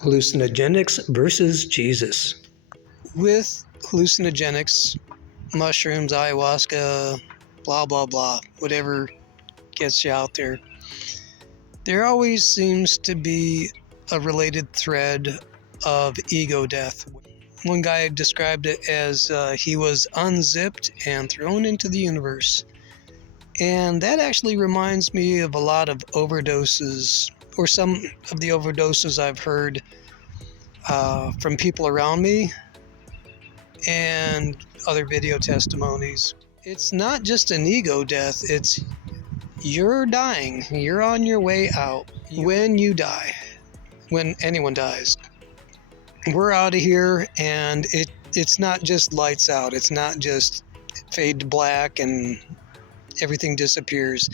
Hallucinogenics versus Jesus. With hallucinogenics, mushrooms, ayahuasca, blah, blah, blah, whatever gets you out there always seems to be a related thread of ego death. One guy described it as he was unzipped and thrown into the universe. And that actually reminds me of a lot of overdoses, or some of the overdoses I've heard from people around me and other video testimonies. It's not just an ego death, it's you're dying. You're on your way out. When you die, when anyone dies, we're out of here, and it's not just lights out. It's not just fade to black and everything disappears.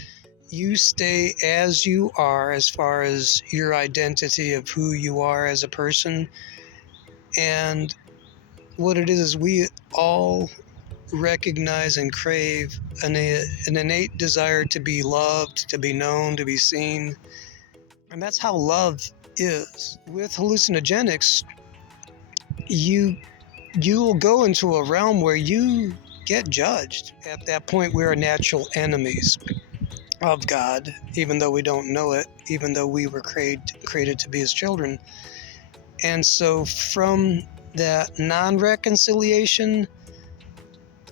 You stay as you are, as far as your identity of who you are as a person. And what it is we all recognize and crave an innate desire to be loved, to be known, to be seen. And that's how love is. With hallucinogenics, you'll go into a realm where you get judged. At that point, we are natural enemies of God, even though we don't know it, even though we were created to be his children. And so from that non-reconciliation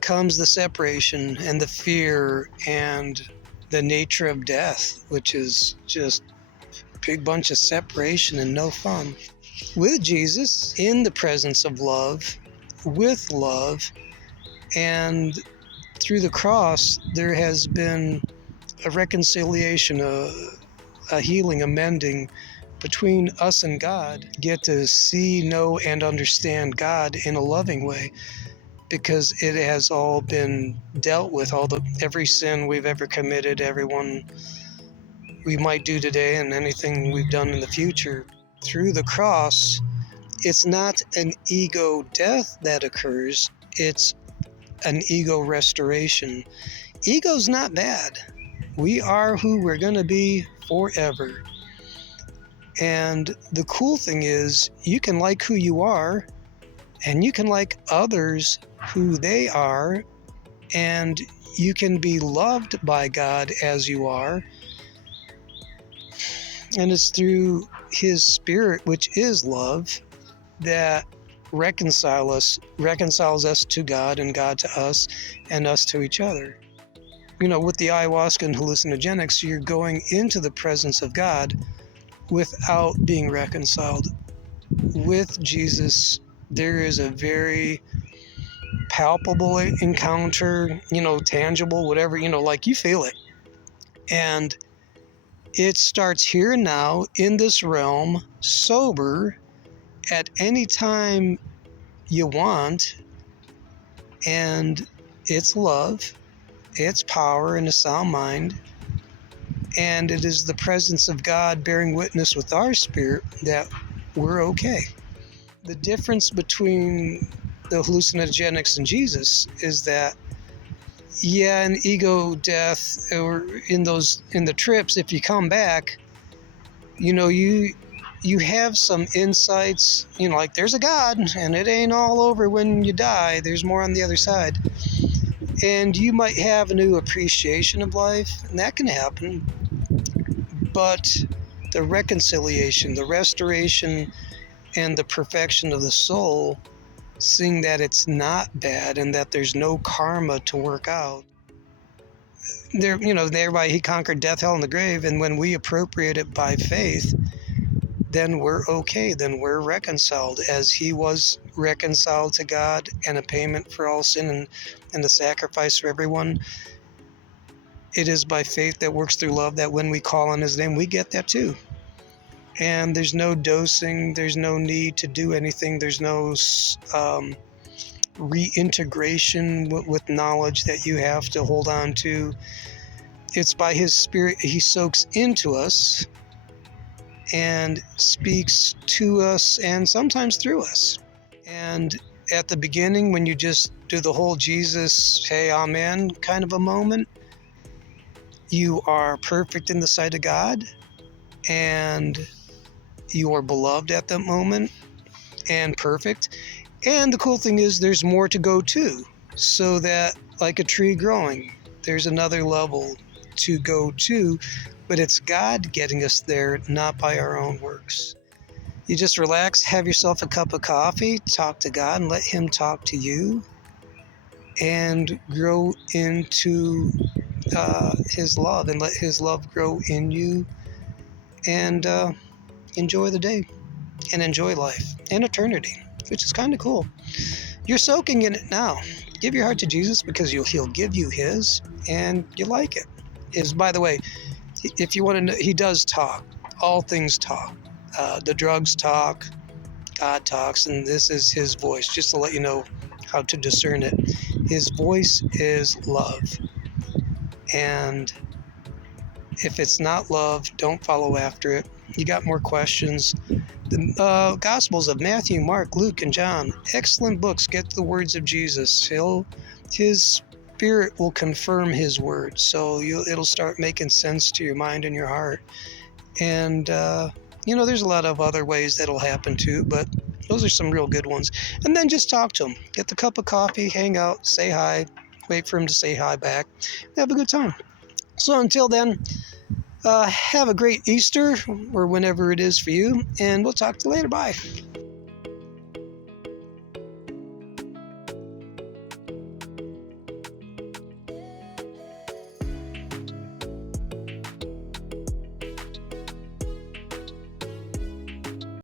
comes the separation and the fear and the nature of death, which is just a big bunch of separation and no fun. With Jesus, in the presence of love, with love, and through the cross, there has been a reconciliation, a healing, a mending between us and God. Get to see, know, and understand God in a loving way, because it has all been dealt with, every sin we've ever committed, everyone we might do today, and anything we've done in the future. Through the cross, it's not an ego death that occurs, it's an ego restoration. Ego's not bad. We are who we're going to be forever. And the cool thing is, you can like who you are, and you can like others who they are, and you can be loved by God as you are. And it's through his spirit, which is love, that reconciles us to God and God to us and us to each other. You know, with the ayahuasca and hallucinogenics, you're going into the presence of God without being reconciled. With Jesus, there is a very palpable encounter, tangible, whatever, like you feel it. And it starts here and now in this realm, sober, at any time you want. And it's love, it's power, and a sound mind. And it is the presence of God bearing witness with our spirit that we're okay. The difference between the hallucinogenics and Jesus is that, an ego death, or in the trips, if you come back, you have some insights, like there's a God, and it ain't all over when you die. There's more on the other side. And you might have a new appreciation of life, and that can happen. But the reconciliation, the restoration, and the perfection of the soul, seeing that it's not bad and that there's no karma to work out. Thereby he conquered death, hell, and the grave. And when we appropriate it by faith, then we're okay. Then we're reconciled as he was reconciled to God, and a payment for all sin and the sacrifice for everyone. It is by faith that works through love that when we call on his name, we get that too. And there's no dosing, there's no need to do anything, there's no reintegration with knowledge that you have to hold on to. It's by his spirit he soaks into us and speaks to us, and sometimes through us. And at the beginning, when you just do the whole Jesus, hey, amen kind of a moment, you are perfect in the sight of God, and you are beloved at that moment and perfect. And the cool thing is there's more to go to, so that like a tree growing, there's another level to go to, but it's God getting us there, not by our own works. You just relax, have yourself a cup of coffee, talk to God, and let Him talk to you, and grow into His love, and let His love grow in you, and enjoy the day, and enjoy life and eternity, which is kind of cool. You're soaking in it now. Give your heart to Jesus, because He'll give you His, and you like it. By the way, if you want to know, He does talk. All things talk. The drugs talk, God talks, and this is His voice, just to let you know how to discern it. His voice is love. And if it's not love, don't follow after it. You got more questions. The Gospels of Matthew, Mark, Luke, and John, excellent books. Get the words of Jesus. His Spirit will confirm His word, so it'll start making sense to your mind and your heart. And there's a lot of other ways that'll happen too, but those are some real good ones. And then just talk to Him. Get the cup of coffee, hang out, say hi, wait for Him to say hi back. Have a good time. So until then, have a great Easter, or whenever it is for you, and we'll talk to you later. Bye.